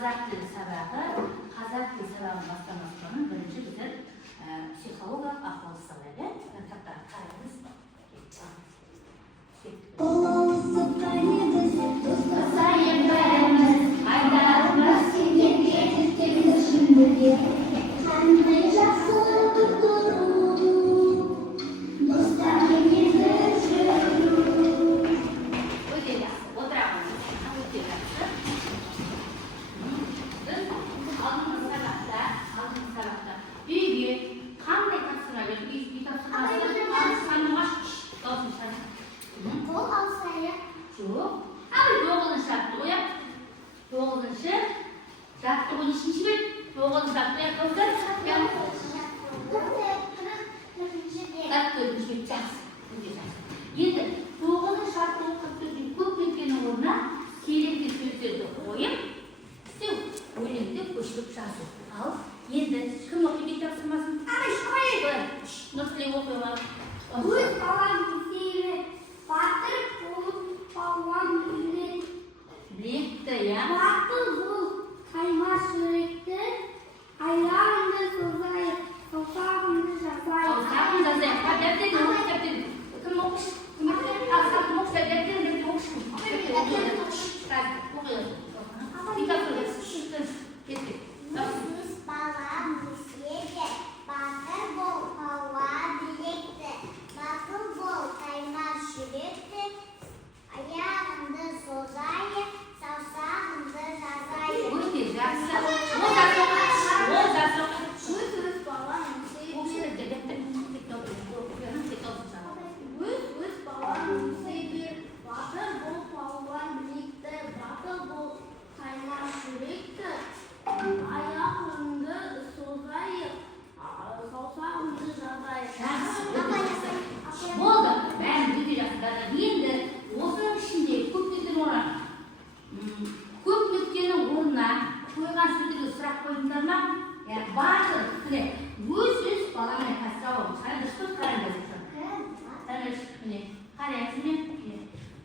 қазақ тілі сабағы, қазақ тілі сабағын бастамасының бірінші біздер психологиялық ахуал салады. Тақтағы қараңыз. Енді тоғызын шартты оқытудың көп кеткеннің орнына керекті сөздерді қойып, істеу, өлеңді көшіріп жазу. Ал енді кім оқиды тапсырмасын? Нұрсілеу оқиға. Өз балам есейіп, батыр болып палуан білекті, я? Батыл бол, қаймас жүректі, аяғымды созайып, саусағымды жазайып. Саусағын жазайып. Кім оқыш? Сақын оқыша, дәптерін оқыш. Өз балам есейіп, батыр бол, палуан білекті, батыл бол, қаймас жүректі, аяғымды созайып, саусағымды жазайып. Өте жақсы. Өз балам есейіп, батыр бол, палуан білекті, батыл бол, қаймас жүректі, аяғымды созайып, саусағымды жазайып. Болды. Бәрін өте жақсы. Енді осының ішінде көп нүктенің орнына қойған сөздерге сұрақ қойдыңдар ма? Батыр, өз балаңа қастауы. Сәлдіш көз қараңдар. Сәлдіш, қарайсың.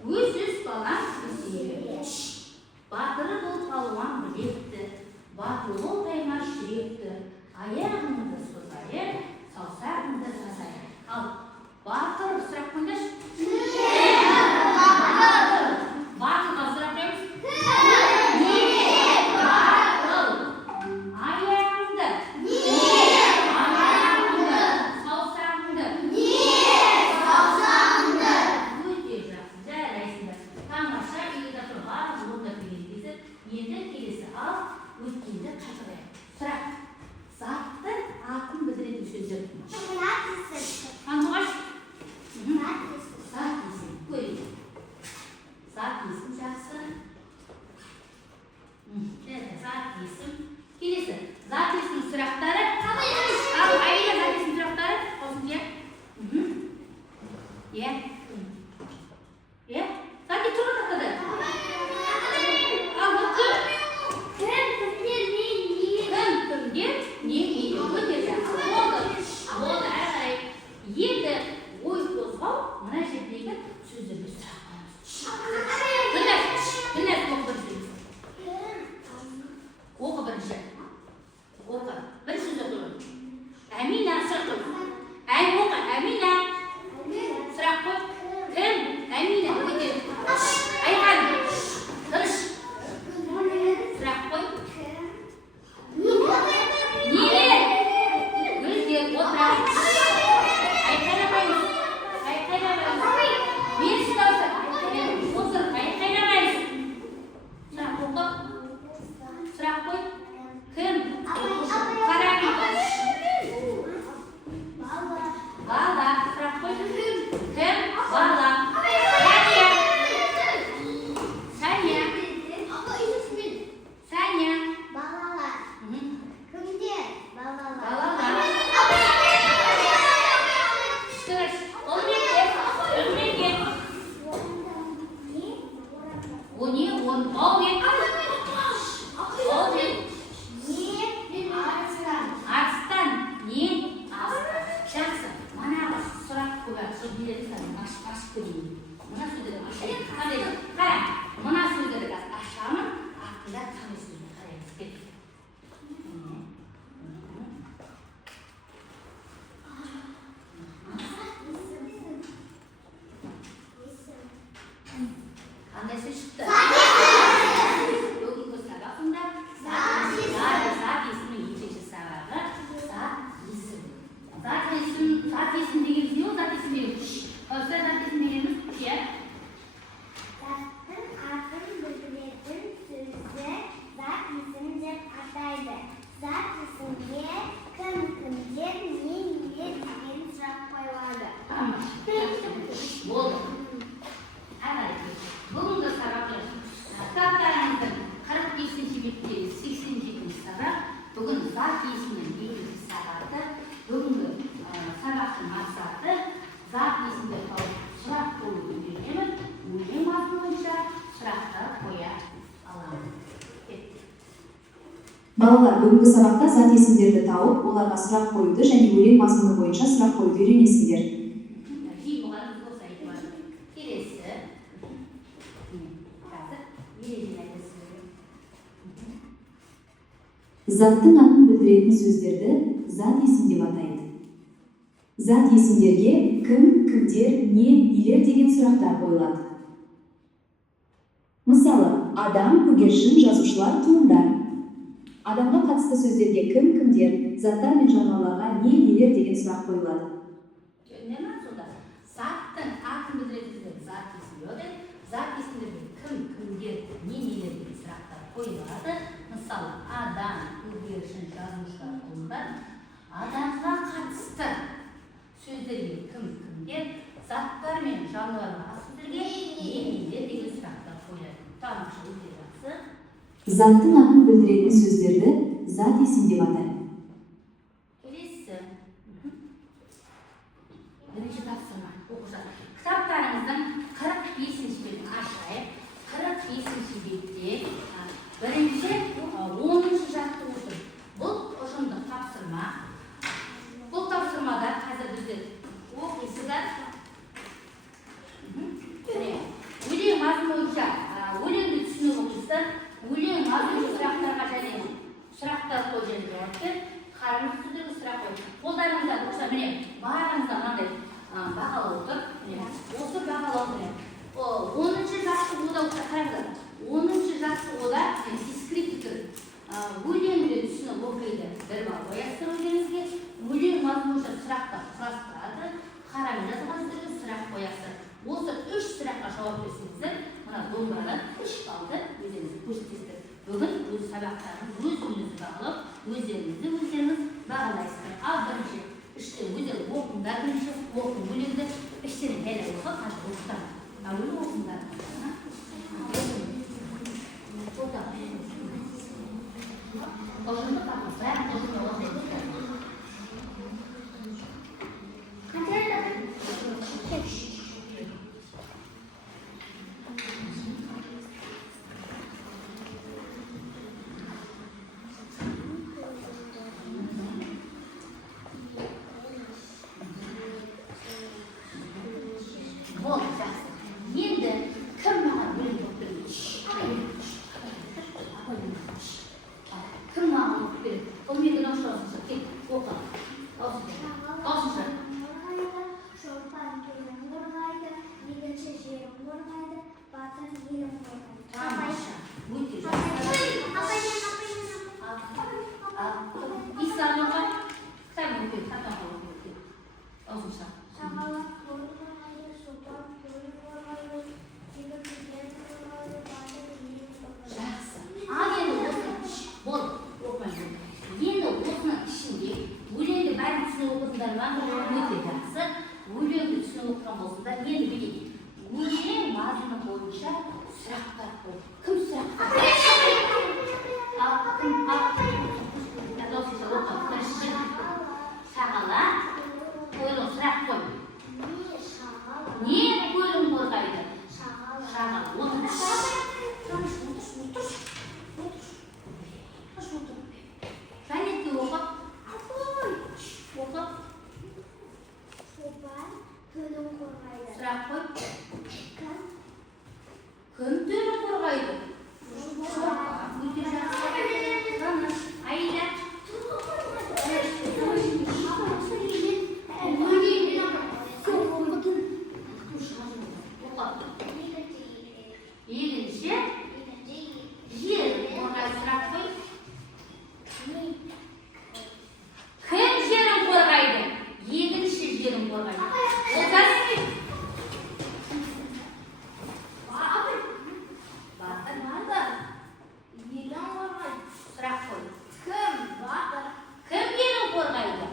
Өз балам есейіп, батыры бол, палуан білекті, батыл бол, қаймас жүректі, аяғымды созайып, саусағымды жазайып. Ал батыр сұрақ қойыңдаршы. Батылға сұрақ қойыңыз. Батыл. Аяғымды. Саусағымды. Өте жақсы. Жарайсыңдар. Тамаша, үйде барлық орында келгендесі. Енді келесі ал, өткенді қайталайық. Сұрақ. Заттың атын білдіретін сөздер. Қандығаш? Зат есім. Көрейік. Зат есім жақсы. Зат есім. Келесі. Зат есім сұрақтары. Ал, айда зат есім сұрақтары. Қосын, е? Е? Е? Зат есім сұрақтары. Ал, кім? Кім, кімге, не, өте жақсы. Болды, әрі енді ой қозғау, мына жердегі сөздерге сұрақ қойыңыз. Біләс, оқы бірінші. Оқы. Бір сөз оқы. Әмина, сұрақ қой. Оқы, Әмина. Сұрақ қой. Кім? Әмина. Айған. Дұрыс. Сұрақ қой. Неге? Гүлдер, отырайық. Айқайламайыз. Берсі даусы. Отыр, айқайламайыз. Сұрақ оқы. Сұрақ қой. Кім? Қарағым. Бала. Сұрақ қой. Кім? Бала. Сәния. Сәния. Балалар. Кімдер? Балалар. Балалар. Арыстан. Не? Жақсы. Манағы сұрақ қойған сөздерді ашып көрейін. Мына сөздерді ашайын. Қара, мына сөздерді ашамын, артында қандай сөздерді қараймыз. бүгінгі сабақта зат есімдерді тауып, оларға сұрақ қоюды және өлең мазмұны бойынша сұрақ қоюды үйренесіңдер. жиі болған осы айтып жатыр. Келесі. Қазір ережені айтасыз. Заттың атын білдіретін сөздерді зат есім деп атайды. Зат есімдерге кім, кімдер, не, нелер деген сұрақтар қойылады. Мысалы, адам, көгершін, жазушылар, туындар. Адамға қатысты сөздерге кім, кімдер, заттар мен жануарларға не, нелер деген сұрақ қойылады. Нема сонда? Заттың атын білдіретін зат есімдері, зат есімдерге кім, кімдер, не, нелер деген сұрақтар қойылады. Мысалы, адам, көгершін, жазушылар, туындар. Адамға қатысты сөздерге кім, кімдер, заттар мен жануарларға сөздерге не, нелер деген сұрақтар қойылады. Тамаша, өте жақсы. Заттың атын білдіретін сөздерді зат есім деп атайды. Келесі. Бірінші тапсырма оқушылар. Кітаптарыңыздың 45-ші бетін ашайық. 45-ші бетте бірінші 10-шы жақты отыр. Бұл ұжымдық тапсырма. Бұл тапсырмада қазір біздер оқисыздар. Өлең мазмұны бойынша өлеңді түсініп оқисыздар. Өлең мазмұны сұрақтарға және сұрақтар қой және жауап бер. Қараңыз сөздерге сұрақ қой. Қолдарыңызда болса міне барыңызда мынандай бағалау тұр. Осы бағалау міне 10-шы жақсы ода қараңыздар. 10-шы жақсы ода дескриптор өлеңді түсініп оқиды. Бір бал қоясыздар өздеріңізге. Өлең мазмұны бойынша сұрақтар құрастырады. Қарамен жазылған сөздерге сұрақ қоясыздар. Осы 3 сұраққа жауап берсеңіздер, мына домбырадан 3 балды өздеріңіз көрсетесіздер. Бүгін өз сабақтарын өз-өзіңіз бағалап, өздеріңіз бағалайсыздар. Ал бірінші іштен өздері оқыңдар, бірінші оқың өлеңді іштен әлі оқы, қазір оқытам. Әуелі оқыңдар. Ұжымды тапқыздар, ұжымды оқыңдар. Енді кім маған өлең оқып береді? Кім маған оқып береді? Ол менің аушыласынша, кет, оқы. Аусынша. Шолпан келін қорғайды, екінші жерін қорғайды, батыр елін қорғайды. Тамаша. Өте жақсы. Исламға кітабын оқиды, кітаптан оқиды. Аусынша. Шағалақ қорын қорғайды, шолпан келін қорғайды, екінші жерін қорғайды, батыр елін қорғайды. Жақсы. Ал енді осының болды, оқымай. Енді осының ішінде өлеңді бәрін түсініп оқысыңдар ма? Өте жақсы. Өлеңді түсініп оқыған болсыңдар, енді білейік. Өлең мазмұны бойынша сұрақтар қой. Кім сұрақтар? Шағала қойылым сұрақ қой. Не қойылым қорғайды? Шағала. Оны Жанетке оқып. Оқып. Шолпан төлін қорғайды. Сұрақ қой. Кім? Кім төлін қорғайды? Шолпан. Өте жақсы. Таныс. Айда. Екінші. Жер қорғайды. Сұрақ қой. Кім жерін қорғайды? Екінші жерін қорғайды. Олдар. Батыр мады. Елін қорғайды. Сұрақ қой. Кім батыр? Кім елін қорғайды?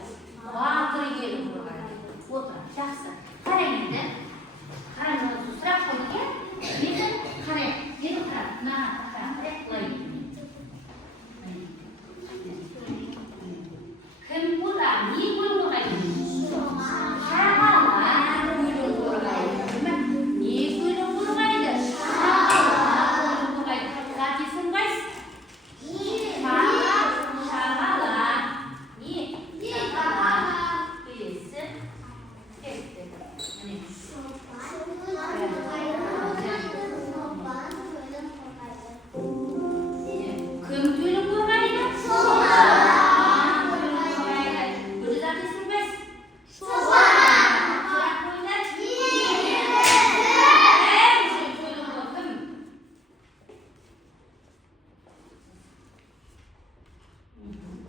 Батыр елін қорғайды. Отыр. Жақсы. Қарайынды. Қарайынды. Сұрақ қойды. Нетін қарайын. Нетін қарайын. Мына қарайын. Құлай. Кім қорғайды? Не қорғайды? Шағала. Mine. Kim tüylü korkaydı? Bu da kesilmez. Çırak koylar. Tüylü korkum.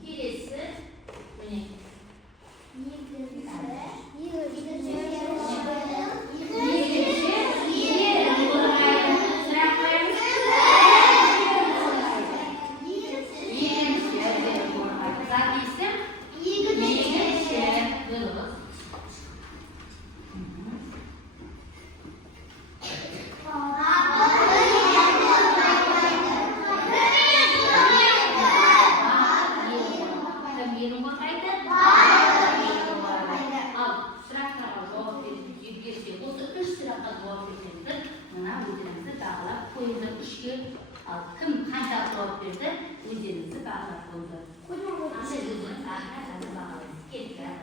Kilesi. Mine. Kim qancha javob berdi, o'zingizni bog'lab qo'ydi. Sizni qanday bog'laysiz? Ketgan.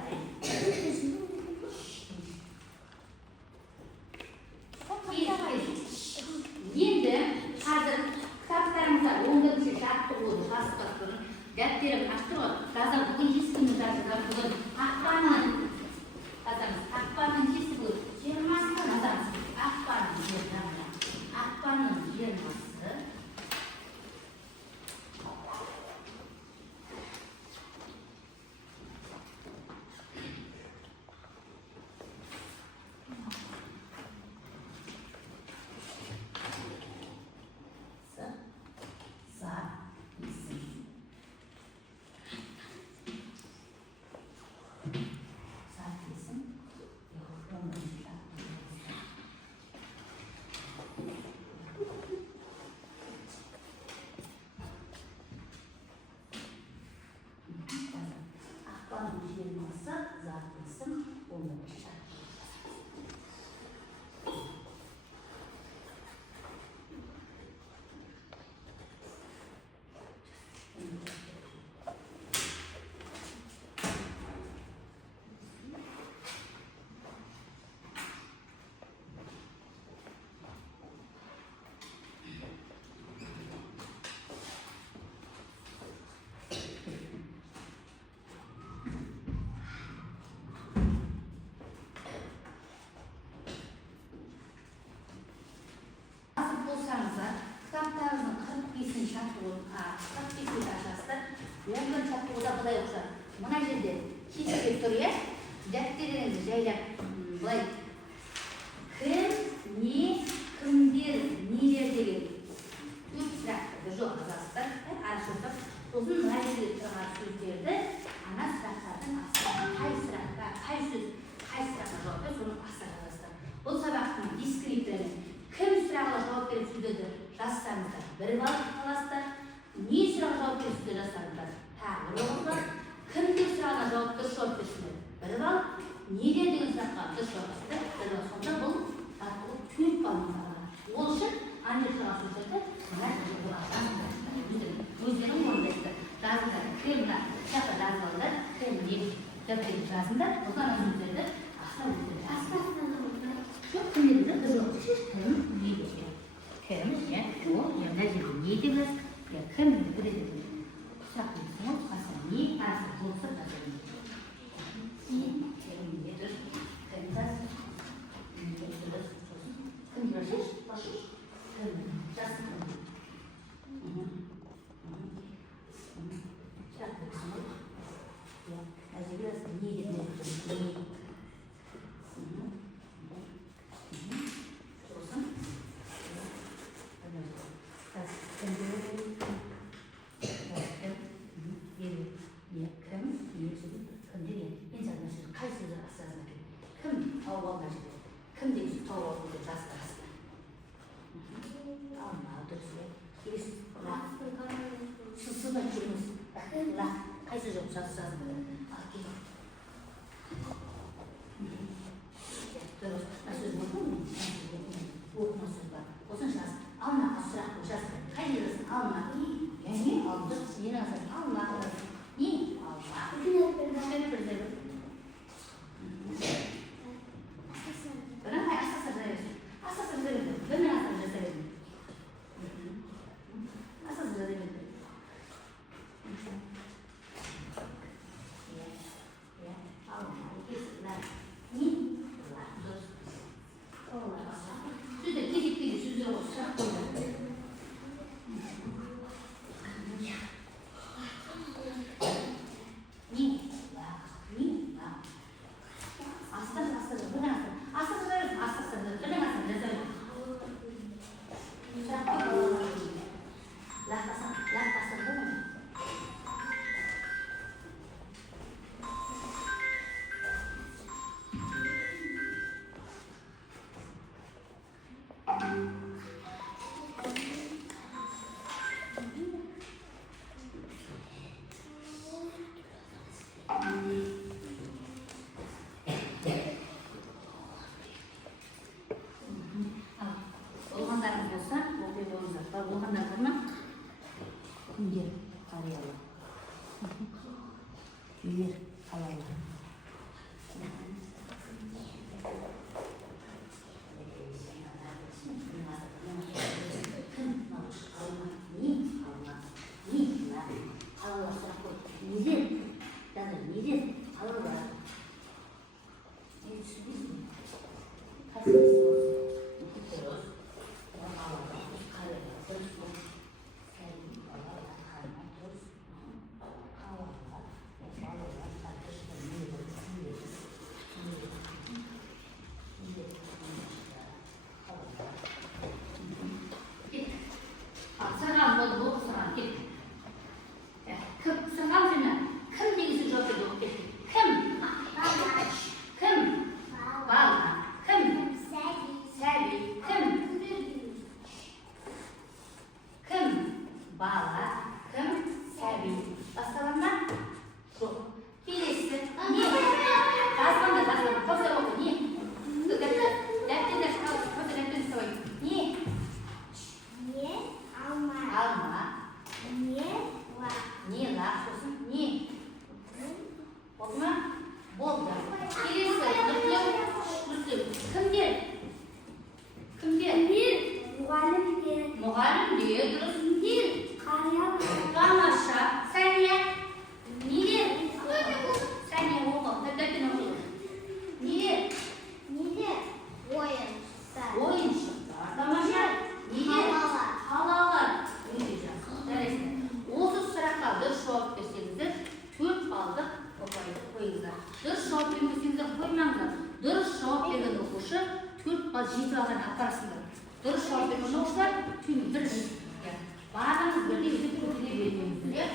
Endi hozir kitoblarimizda 10-shartni o'zi tasdiqlab ko'ring. Daftarim ochtirib, hozir bugun hech kimni daftarida bugun Aqbaning hech bu 20 nazarsiz Aqbaning yermasi kitaplarımızın 41'sini şartlıyorum. 41'sini aşağısında 11 şartlığı bulay yoksa. Buna жерде кесіп тұрып, дәптеріңізді жайлап былай. Кім, не, кімдер, нелер деген көп сұрақтарды жоқ жазасыздар. Аршылтып, сосын мына жерде тұрған сөздерді ана сұрақтардың астына қай сұраққа, қай сөз, қай сұраққа жауап беріп, соның астына жазасыздар. Бұл сабақтың дискрипторы кім сұрағына жауап беріп сөздерді жазсаңыздар, бір балл аласыздар. Не сұраққа жауап беріп сөздерді жазсаңыздар, тағы бір балл. Кімдер сұрағына жауап дұрыс жауап берсеңдер, бір балл. Нелер деген сұраққа дұрыс жауап берсеңдер, бір балл. Сонда бұл арқылы 4 балл алады. Ол үшін ана сұраған сөздерді мына жерге жазыңдар. Өздерің орындайсыздар. Жазыңдар. Кімді жаққа жазып алыңдар. Кімді дәптерге жазыңдар. Одан сөздерді астына өздері жазыңдар. Жоқ, кімдерді бір жоқ. Кім, не деген. Кім, ол, мына жерде не деміз, кім біледі. Құсақ дейсің, қасына не, арасында болса жазыңдар. Кім дұрыс, кім жаз, кім дұрыс, кім дұрыс, башыш, кім жазсын. Қайсы жоқ жазсаңыз дұрыс. Сөз болды ма? Оқыма сөз бар. Осыны жаз. Алмаға сұрақ жаз. Қайда жазсын? Алма. Не? Алды. Не жазсын? Алма. Не? Алма. Oşı 4 baz 7 algan apparasınlar. Dırış şart etmeni oşlar, tüm bir bağırınız bir de yüzü türlüğüne vermemizdir.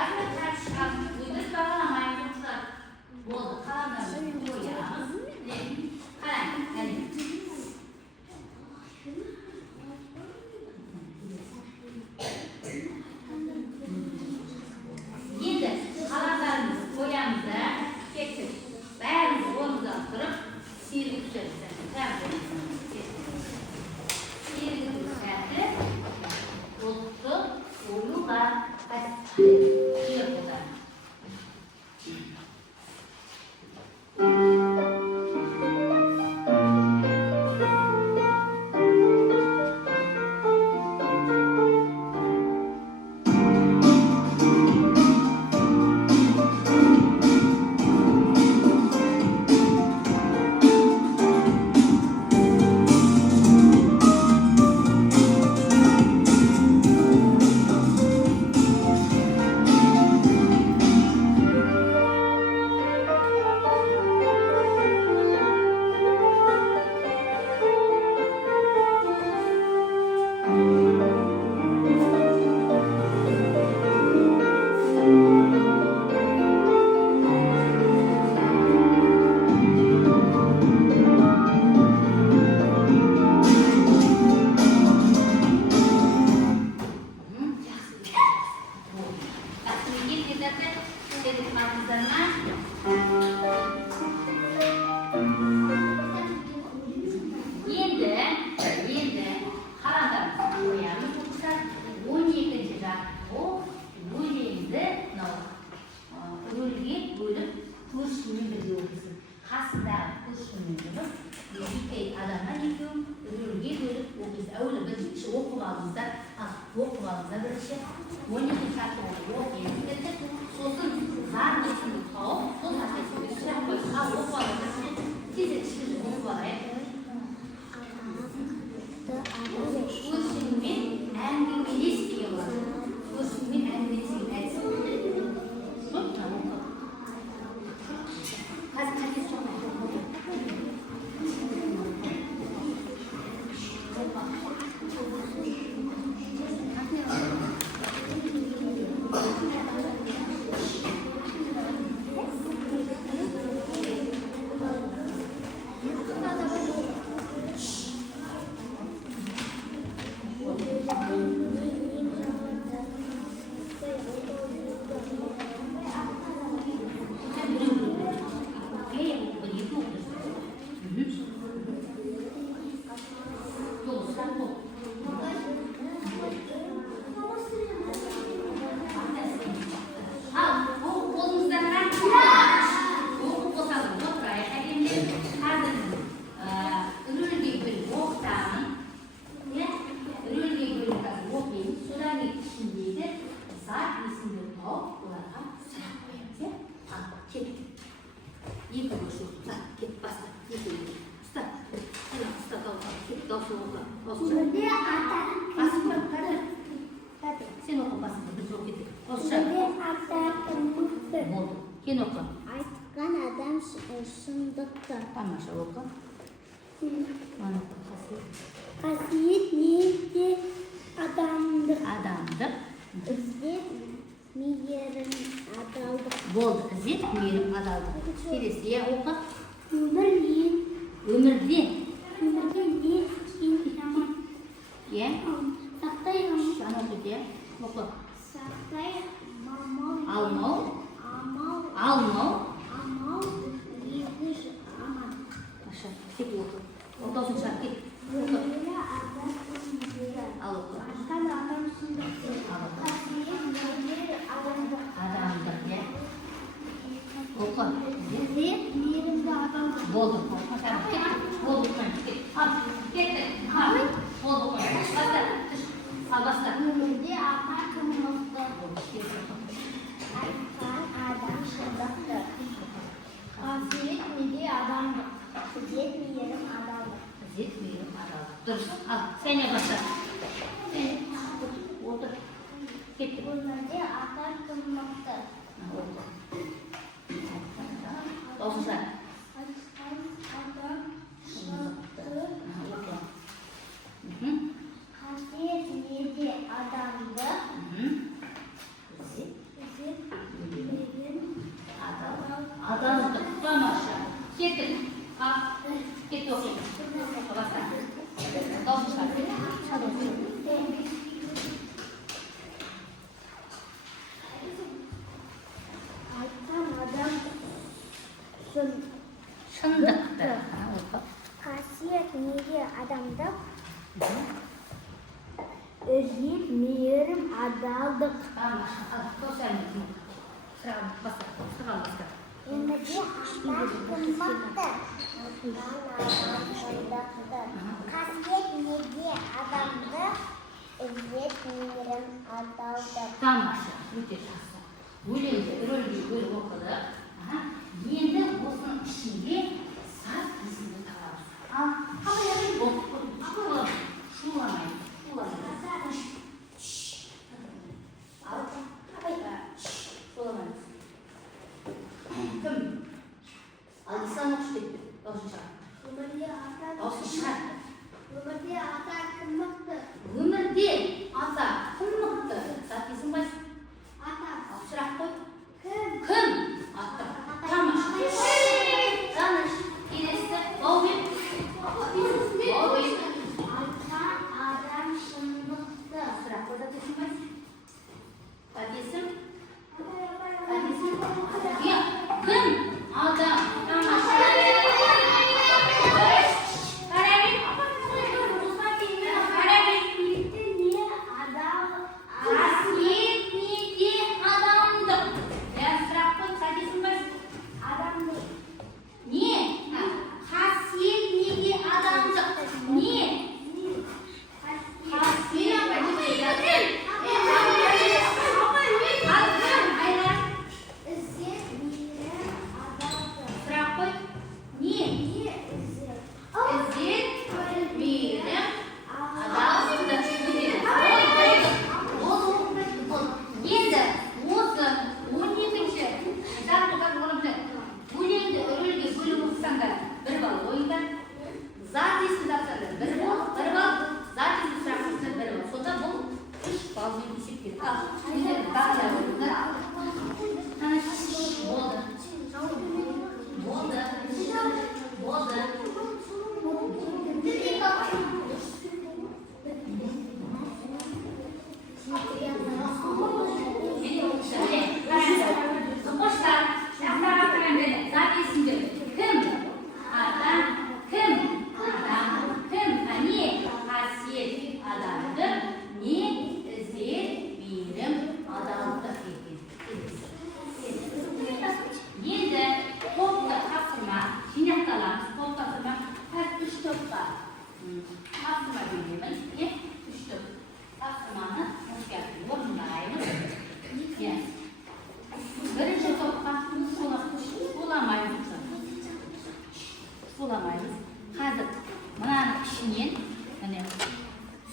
Әр tartışkan, uyduruz bağlamayın oşlar. Oldu, kalanlarını koyamız. Қараңыз, кәне. Енді қаландарымызды қоямыз да, кеттік. Бәріміз орнымыздан тұрып, сиргі түсірді. Сиргі түсірді. Отты, оюға, қайсы. Sen oku basın, biz oku edelim. Кен oku. Айтқан адам шындықты. Тамаша oku. Қасиет неде адамдық. Адамдық. Іздет мейірім адалдық. Болды, іздет мейірім адалдық. Келесі, иә oku. Өмірден Өмірден. ең жаман. Иә. Сақтай Жан oku де. Oku. Сақтай Алмау. амал езі аман. Аша, кет oku. Отаусын шар, кет. Ал oku. Айтқан адам шындықты. Қасиет неде адамдық. Адамдық, иә. Oku. Іздет мейірімді адалдық. Болды. Болды. Кетті. Болды. Баста. Ал баста. Өмірде ата кім мықты. Айтқан адам шындықты. Қасиет неде адамдық. Іздет мейірім адалдық. Іздет мейірім адалдық. Дұрыс. Ал, сәне баста. Сәне. Отыр. Кетті. Өмірде ата кім мықты. Oldu. Olsun sen. Айтқан адам Get off. Don't start. Шындықты. Қасиет неге адамдық? Ізет мейірім адалдық. Өмірде ата қымбатты. Қасиет неге адамдық? Ізет мейірім адалдық. Тамаша, өте жақсы. Өлеңді рөлге бөліп оқыдық. Енді осының ішінде саз есімді табамыз. Ал қалай оқып шуламайды. Кім? Ал ислам оқыш кетті. Даусын шығар. Өмірде ата кім мықты? Өмірде ата кім мықты? Зат есім қайсы? Ата. Ал сұрақ қой. Кім? Ата. Тамаша. Таныш. Келесі. Баубек. Ата адам шындықты. Сұрақ қой. Зат есім қайсы? Зат есім? Кім? Адам. Тамаша.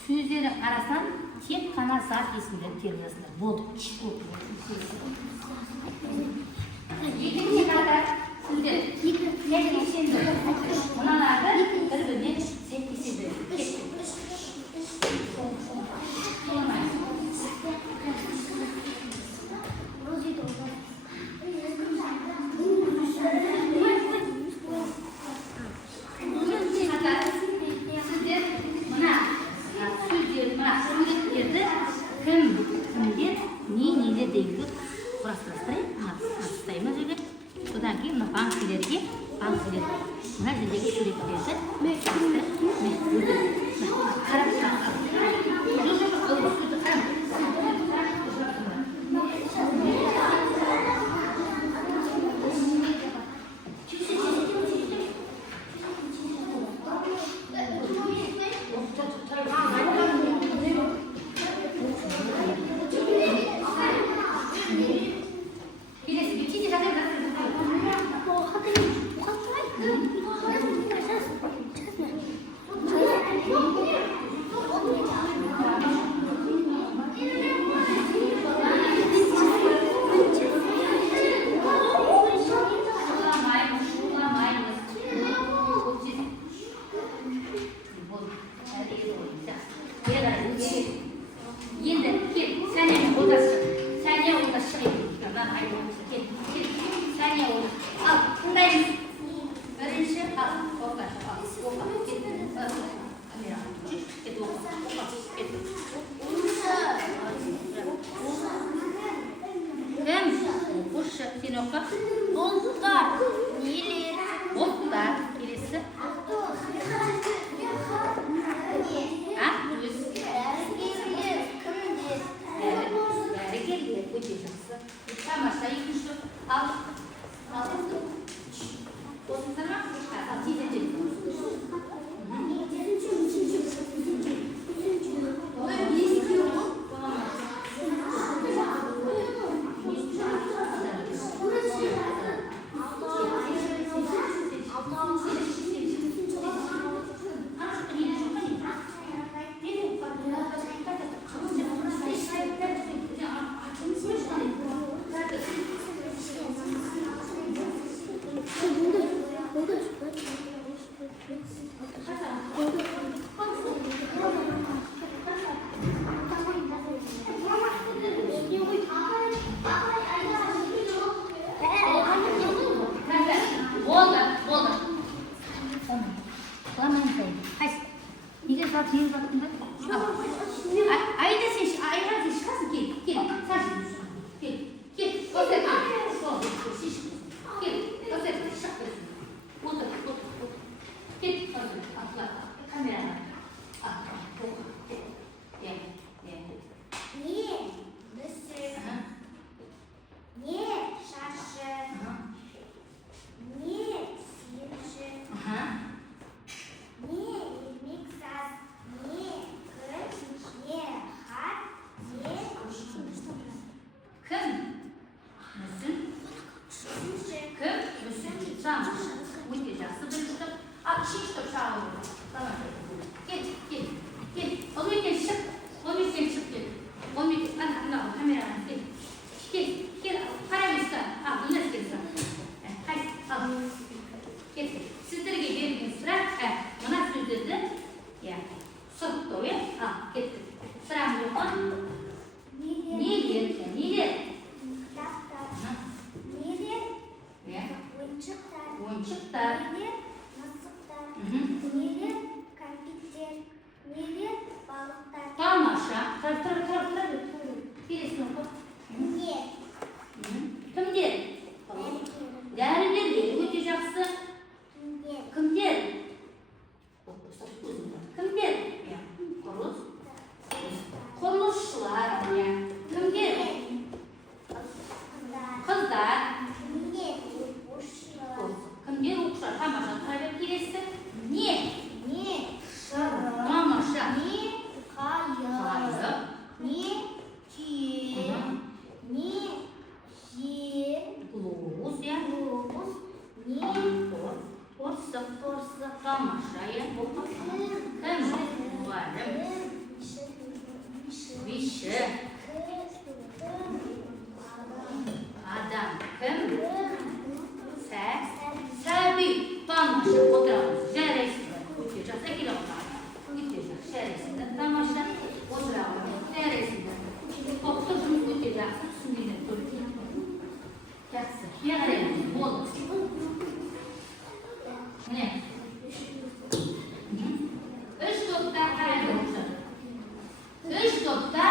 Сөздерін қарасам, тек қана зат есімдерін теріп жазыңдар. Болды. Екінші қатар сөздер. Мыналарды бір-бірінен зерттеседі. Нелер дегенді құрастырайық. Атыстаймыз өге. Содан кейін банкілерге, мына жердегі суреттерді 이게 다 뒤에 같은데? 아이들 셋이 아이한테 시카스 길 사실 길 어때? 길 어때? 시작됐어. 길 카메라 예. Не, мысли, не шаши, не синши, не миксас, не кыш, не хат, не 큰 무슨 синши. 그 무슨 참 우리 작습들 아 시스터 샤워 길 어디 계시 어디 계시 어디 안 나와 카메라 길 바람 있어 아 눈에 있어 길 스트레게 베르스라 뭐나 쓰듯 야 속도에 길 사람 요건 니들 Таптар, неде, 예 ойыншықтар, ойыншықтар неде, мысықтар, неде, кәмпиттер, неде, балықтар. тамаша тұр келесің ғой Не, кімдер дәрігерлер өте жақсы не, кімдер кімдер құрылысшылар кімдер қыздар не, ушылар, кімдер оқушылар тамаша тайып келесің не не, тамаша не, қайыр, не, түйе, не, жел, глобус иә глобус, не, торсық тамаша иә кім мұғалім виші адам кім сәби тамаша отырамыз жарайсыздар өте жақсы әкеле отырамыз өте жақсы жарайсыздар тамаша отырамыз жарайсыздар топтық жұмыс өте жақсы түсінгендер көп жақсы не қараймыз болды міне үш топта қарайды үш топта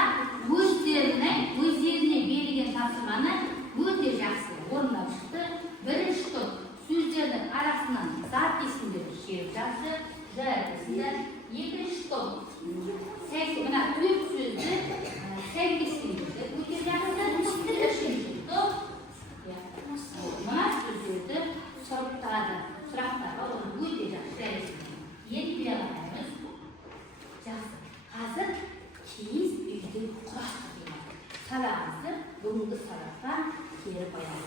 өздеріне берілген тапсырманы өте жақсы орындап шықты. Бірінші топ сөздердің арасынан зат есімдерді жиып жақсы жарайсыздар. Екінші топ мына төрт сөзді сәйкестендірді өте жақсы. Үшінші топ мына сөздерді сұрыптады. Сұрақтарға оны өте жақсы жарайсыздар. Енді біле қараймыз. Жақсы. Қазір киіз үйді құрастырды. Сабағымызды бүгінгі сабаққа кері қоямыз.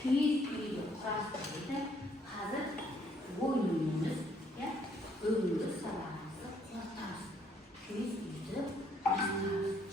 Киіз үйді құрастырды. Қазір ойынымыз, бүгінгі сабағымызды қорытамыз. Киіз үйді құрастырамыз.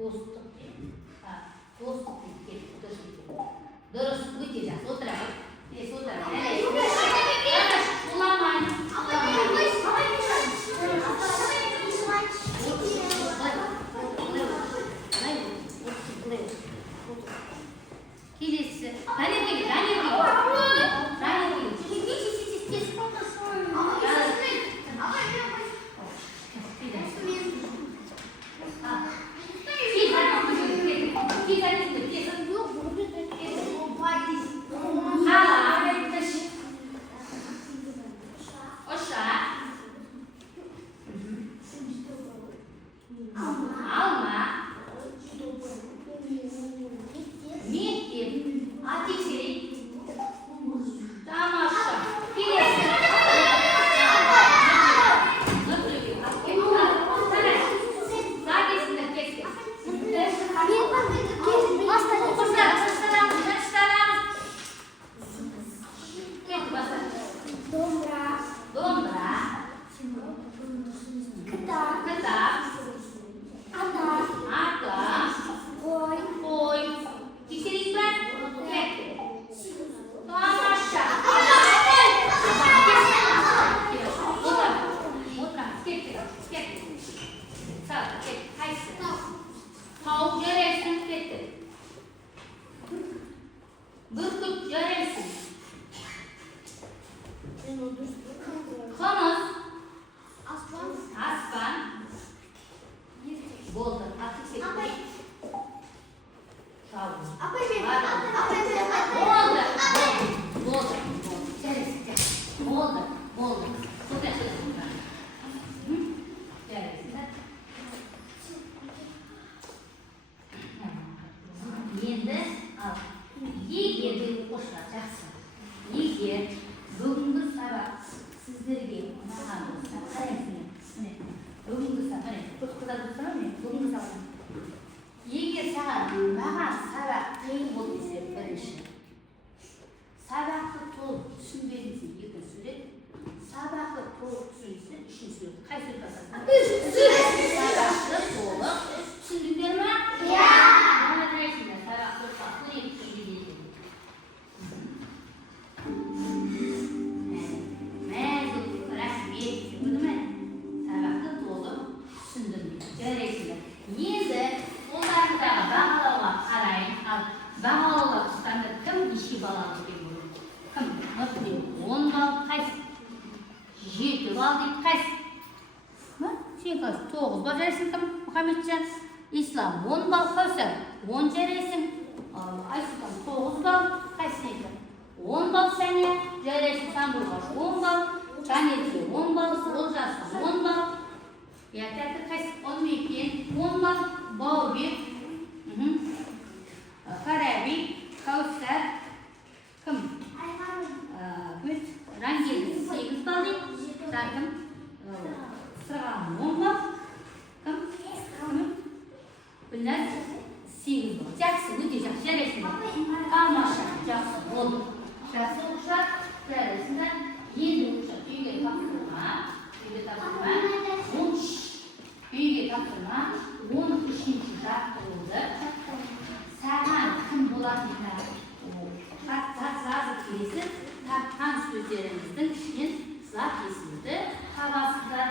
Доступ егер бүгінгі сабақ сіздерге ұнаған болса, қарайсыңдар. Міне, бүгінгі сабақ, міне, көп қыздар болса, міне, бүгінгі сабақ. Егер саған маған сабақ қиын болды десе, бірінші. Сабақты толық түсінбедіңіз, екінші сурет. Сабақты толық түсінбедіңіз, үшінші сурет. Қай сурет басасың? Сабақты толық түсіндіңдер ме? Иә. Молодайсыңдар, сабақты толық түсіндіңдер. Рахмет, көрдіңме? Сабақты толық түсіндім. Жарайсыңдар. Енді қолдарындағы бағалауға қарайын. Ал бағалауға тұстанда кім неше бал алды деп болады? Кім? Мықты 10 бал қайсы? 7 бал дейді қайсы? Сен қайсы? 9 бал жарайсың кім? Мұхаммеджан. Ислам 10 бал қойса 10 жарайсың. Айсұлтан 9 бал қайсы екен? 10 бал Сәния жарайсың. Сандурғаш 10 бал. Жанетке 10 бал. Олжасқа 10 бал. Тәті қайсы? 12 10 бал. Бауырбек. Караби. Каусар. Кім? Рангелі 8 бал дейді. Кім? Сырғаным 10 бал. Кім? Гүлназ 8 бал. Жақсы, өте жақсы жарайсыңдар. Тамаша, жақсы болды. Жақсы ұқсат, жарайсыңдар. Енді ұқсат, үйге тапсырма. Үйге 13-ші жаттығуды саған кім болатын жазып келесіз, тапқан сөздеріңіздің ішінен зат есімді табасыздар.